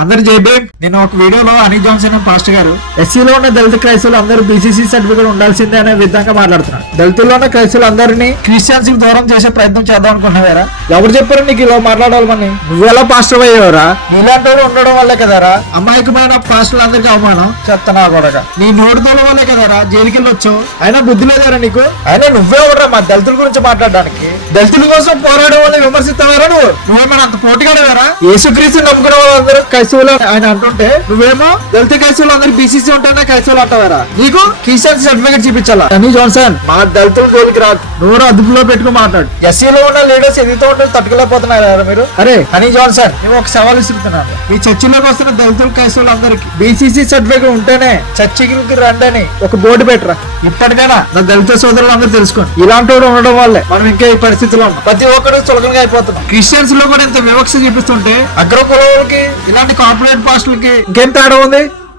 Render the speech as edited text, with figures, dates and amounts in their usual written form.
అందరు జైబే. నేను ఒక వీడియోలో హనీ జాన్సన్ పాస్టర్ గారు ఎస్సీలో ఉన్న దళిత క్రైస్తవులు అందరూ బీసీసీ సర్టిఫికేట్ ఉండాల్సిందే అనే విధంగా మాట్లాడుతున్నారు. దళితుల్లో ఉన్న క్రైస్తవులు అందరినీ క్రిస్టియన్స్ కి దూరం చేసే ప్రయత్నం చేద్దాం అనుకున్నావేరా? ఎవరు చెప్పారు నీకు ఇలా మాట్లాడాలని? నువ్వెలా పాస్టర్ అయ్యేవరా? నీలాంటి వాడు ఉండడం వల్లే కదరా అమాయకమైన పాస్టర్లు అందరికీ అవమానం చెత్తనా కూడా. నీ నోటితోల వల్లే కదరా జైలుకి వెళ్ళొచ్చు. అయినా బుద్ధి లేదారా నీకు? అయినా నువ్వే ఉండరా మా దళితుల గురించి మాట్లాడడానికి? దళితుల కోసం పోరాడే వాళ్ళని విమర్శిస్తావారా? నువ్వేమైనా అంత పోటీగాడేవారా? యేసుక్రీస్తు నమ్ముకునే వాళ్ళందరూ క్రైస్తవులు ఆయన అంటుంటే నువ్వేమో దళిత క్రైస్తవులు అందరూ బీసీసీ ఉంటానే క్రైస్తవులు అంటావారా? నీకు క్రిస్టియన్ సర్టిఫికేట్ చూపించాలా? హనీ జాన్సన్ మా దళితుల జోలికి రాదు. నోరు అదుపులో పెట్టుకుని మాట్లాడు. ఎస్సీలో ఉన్న లీడర్స్ ఎదుగుతూ ఉంటే తట్టుకోలేకపోతున్నారా మీరు? అరే హనీ జాన్సన్ నేను ఒక సవాల్ ఇస్తున్నాను. మీ చర్చిలోకి వస్తున్న దళితుల క్రైస్తవులు అందరికి బీసీసీ సర్టిఫికేట్ ఉంటేనే చర్చికి రండి అని ఒక బోర్డు పెట్టరా. ఇప్పటికైనా నా దళిత సోదరులు అందరూ తెలుసుకోండి. ఇలాంటి వాడు ఉండడం వల్లే మనం ఇంకా ఈ పరిస్థితిలో ఉన్నాం. ప్రతి ఒక్కరు చులకనగా అయిపోతున్నాం. క్రిస్టియన్స్ లో కూడా ఇంత వివక్ష చూపిస్తుంటే అగ్రకులకి ఇలాంటి కార్పొరేట్ పాస్టర్లకి ఇంకేం తేడా ఉంది?